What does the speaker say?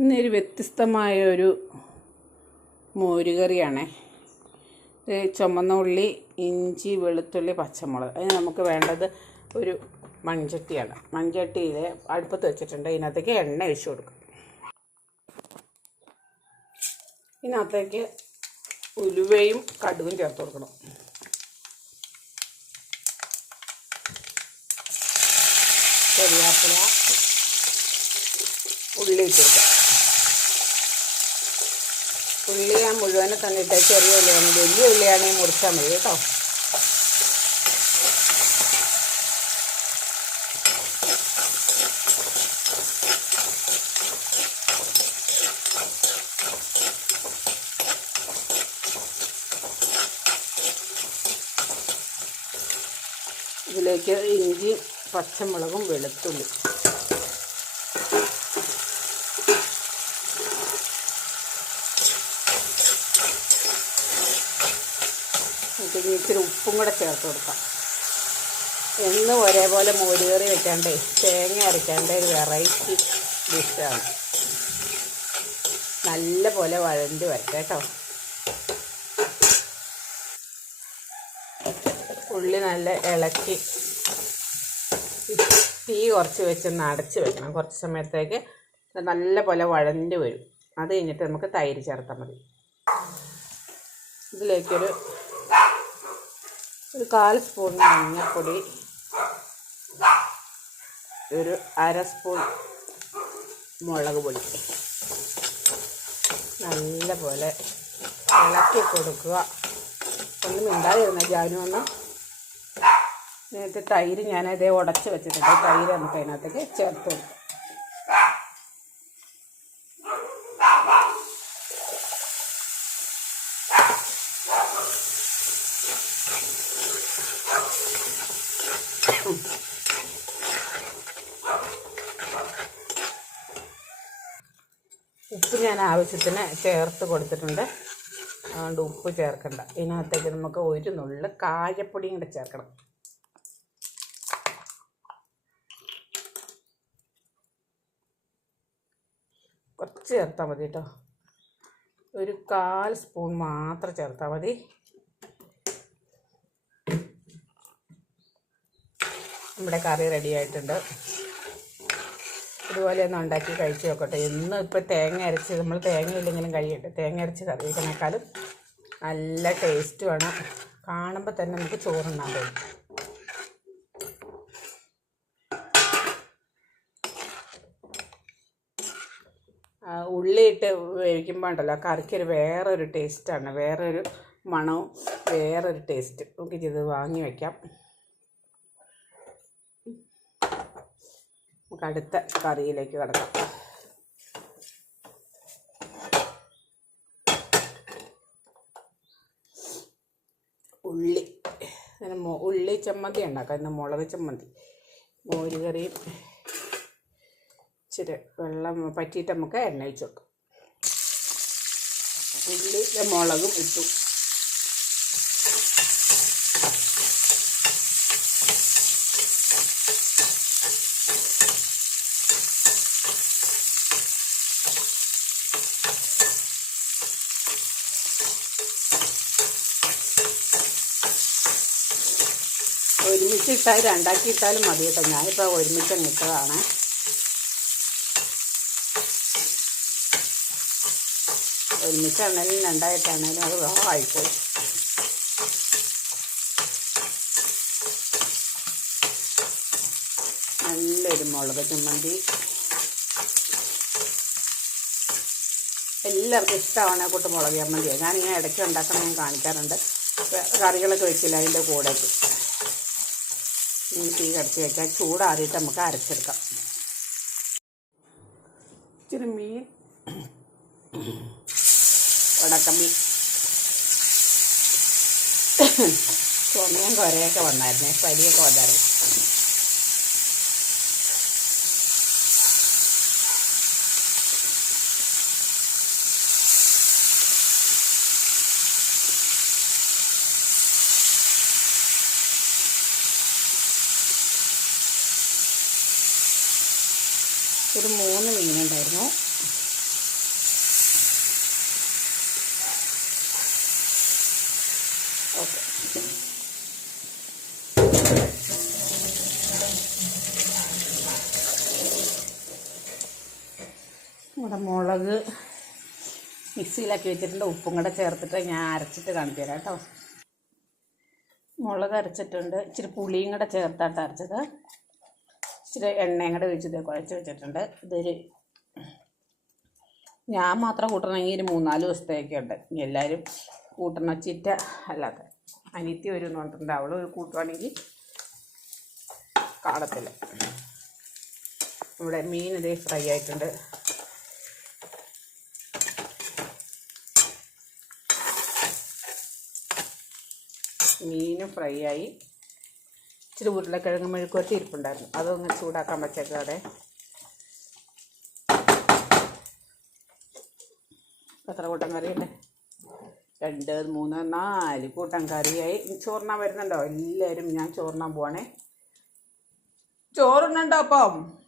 ഇന്നൊരു വ്യത്യസ്തമായ ഒരു മോരുകറിയാണേ ചുമന്ന ഉള്ളി ഇഞ്ചി വെളുത്തുള്ളി പച്ചമുളക്. അതിന് നമുക്ക് വേണ്ടത് ഒരു മൺചട്ടിയാണ്. മൺചട്ടിയിൽ അടുപ്പത്ത് വെച്ചിട്ടുണ്ട്. ഇതിനകത്തേക്ക് എണ്ണ ഒഴിച്ചു കൊടുക്കും. ഇതിനകത്തേക്ക് ഉലുവയും കടുവും ചേർത്ത് കൊടുക്കണം. കറിവേപ്പില ഉള്ളി ഇട്ട് കൊടുക്കാം. ഉള്ളി ഞാൻ മുഴുവനെ തന്നെ ഇട്ട. ചെറിയ ഉള്ളിയാണ് വലിയ ഉള്ളിയാണെങ്കിൽ മുറിച്ചാൽ മതി കേട്ടോ. ഇതിലേക്ക് ഇഞ്ചി പച്ചമുളകും വെളുത്തുള്ളി. ഇനി ഇച്ചിരി ഉപ്പും കൂടെ ചേർത്ത് കൊടുക്കാം. എന്നും ഒരേപോലെ മോരുകറി വെക്കാണ്ടേ? തേങ്ങ അരയ്ക്കാണ്ട ഒരു വെറൈറ്റി ഡിഷാണ്. നല്ല പോലെ വഴണ്ടി വരട്ടെ കേട്ടോ. ഉള്ളി നല്ല ഇളക്കി തീ കുറച്ച് വെച്ചൊന്ന് അടച്ച് വെക്കണം. കുറച്ച് സമയത്തേക്ക് നല്ല പോലെ വഴണ്ടി വരും. അത് കഴിഞ്ഞിട്ട് നമുക്ക് തൈര് ചേർത്താൽ മതി. ഇതിലേക്കൊരു ഒരു കാൽ സ്പൂൺ മഞ്ഞൾപ്പൊടി ഒരു അര സ്പൂൺ മുളക് പൊടി. നല്ല പോലെ ഇളക്കി കൊടുക്കുക. ഒന്ന് മിണ്ടാതിരുന്ന ജാനു ഒന്ന് നേരത്തെ തൈര് ഞാനതേ ഉടച്ച് വെച്ചിട്ടുണ്ട്. തൈര് നമുക്ക് അതിനകത്തേക്ക് ചേർത്ത് കൊടുക്കാം. ഉപ്പ് ഞാൻ ആവശ്യത്തിന് ചേർത്ത് കൊടുത്തിട്ടുണ്ട്. അതുകൊണ്ട് ഉപ്പ് ചേർക്കണ്ട. ഇതിനകത്തേക്ക് നമുക്ക് ഒരു നുള്ളു കായപ്പൊടിയും കൂടെ ചേർക്കണം. കുറച്ച് ചേർത്താൽ മതി കേട്ടോ. ഒരു കാൽ സ്പൂൺ മാത്രം ചേർത്താൽ മതി. നമ്മുടെ കറി റെഡി ആയിട്ടുണ്ട്. ഇതുപോലെ ഒന്ന് ഉണ്ടാക്കി കഴിച്ച് നോക്കട്ടെ. എന്നും ഇപ്പോൾ തേങ്ങ അരച്ച് നമ്മൾ തേങ്ങ ഇല്ലെങ്കിലും കഴിയട്ടെ. തേങ്ങ അരച്ച് കറി വയ്ക്കണേക്കാളും നല്ല ടേസ്റ്റുമാണ് കാണുമ്പോൾ തന്നെ നമുക്ക് ചോറുണ്ണാൻ പറ്റും ഉള്ളിയിട്ട് വേവിക്കുമ്പോൾ ഉണ്ടല്ലോ കറിക്കൊരു വേറൊരു ടേസ്റ്റാണ് വേറൊരു മണവും വേറൊരു ടേസ്റ്റ് നമുക്ക് ഇത് വാങ്ങി വയ്ക്കാം നമുക്ക് അടുത്ത കറിയിലേക്ക് കിടക്കാം. ഉള്ളി. അങ്ങനെ ഉള്ളി ചമ്മന്തി ഉണ്ടാക്കാം. ഇന്ന് മുളക് ചമ്മന്തി. മോര് കറിയും ഇച്ചിരി വെള്ളം പറ്റിയിട്ട് നമുക്ക് എണ്ണ ഒഴിച്ച് വെക്കാം. ഉള്ളി മുളകും ഇട്ടു. ഒരുമിച്ച് ഇട്ടാൽ രണ്ടാക്കി ഇട്ടാലും മതി കേട്ടോ. ഞാനിപ്പോൾ ഒരുമിച്ച് അങ്ങ് ഇട്ടതാണ് ഒരുമിച്ചാണേലും രണ്ടായിട്ടാണേലും അത് വേറെ ആയിപ്പോയി. നല്ലൊരു മുളക് ചമ്മന്തി. എല്ലാവർക്കും ഇഷ്ടമാണ് കൂട്ട് മുളക് ചമ്മന്തി. ഞാനിങ്ങനെ ഇടയ്ക്ക് ഉണ്ടാക്കാൻ ഞാൻ കാണിക്കാറുണ്ട്. കറികളൊക്കെ വെക്കില്ല അതിന്റെ കൂടേക്ക് ഇനി തീ കടത്തി വയ്ക്കാം ചൂടാറിയിട്ട് നമുക്ക് അരച്ചെടുക്കാം. ഇച്ചിരി മീൻ. ഉടക്കമീൻ ചുമയും കുരയൊക്കെ വന്നായിരുന്നേ. പരിയൊക്കെ വന്നായിരുന്നു. ഒരു മൂന്ന് മീനുണ്ടായിരുന്നു. ഓക്കെ. നമ്മുടെ മുളക് മിക്സിയിലാക്കി വെച്ചിട്ടുണ്ട്. ഉപ്പും കൂടെ ചേർത്തിട്ട് ഞാൻ അരച്ചിട്ട് കാണിച്ചു തരാം കേട്ടോ. മുളക് അരച്ചിട്ടുണ്ട്. ഇച്ചിരി പുളിയും കൂടെ ചേർത്താട്ട് അരച്ചത്. ഇച്ചിരി എണ്ണയും കൂടെ ഒഴിച്ചത് കുഴച്ച് വെച്ചിട്ടുണ്ട്. ഇതൊരു ഞാൻ മാത്രം കൂട്ടണമെങ്കിൽ ഒരു മൂന്നാൽ ദിവസത്തേക്കേ ഉണ്ട്. ഇനി എല്ലാവരും കൂട്ടണ ചിറ്റ അല്ലാതെ അനിത്യ ഒരു പറഞ്ഞിട്ടുണ്ട്. അവൾ കൂട്ടുവാണെങ്കിൽ കാണത്തില്ല. ഇവിടെ മീൻ ഇതേ ഫ്രൈ ആയിട്ടുണ്ട്. മീനും ഫ്രൈ ആയി. ഇച്ചിരി ഉരുളക്കിഴങ്ങ് മെഴുക്കുവരട്ടി ഇരിപ്പുണ്ടായിരുന്നു. അതൊന്ന് ചൂടാക്കാൻ വെച്ചേക്കാടെ എത്ര കൂട്ടം കറിയല്ലേ രണ്ട് മൂന്ന് നാല് കൂട്ടം കറിയായി. ചോറിനാൻ വരുന്നുണ്ടോ? എല്ലാവരും ഞാൻ ചോറിനാൻ പോവാണേ. ചോറുണ്ടോ അപ്പം?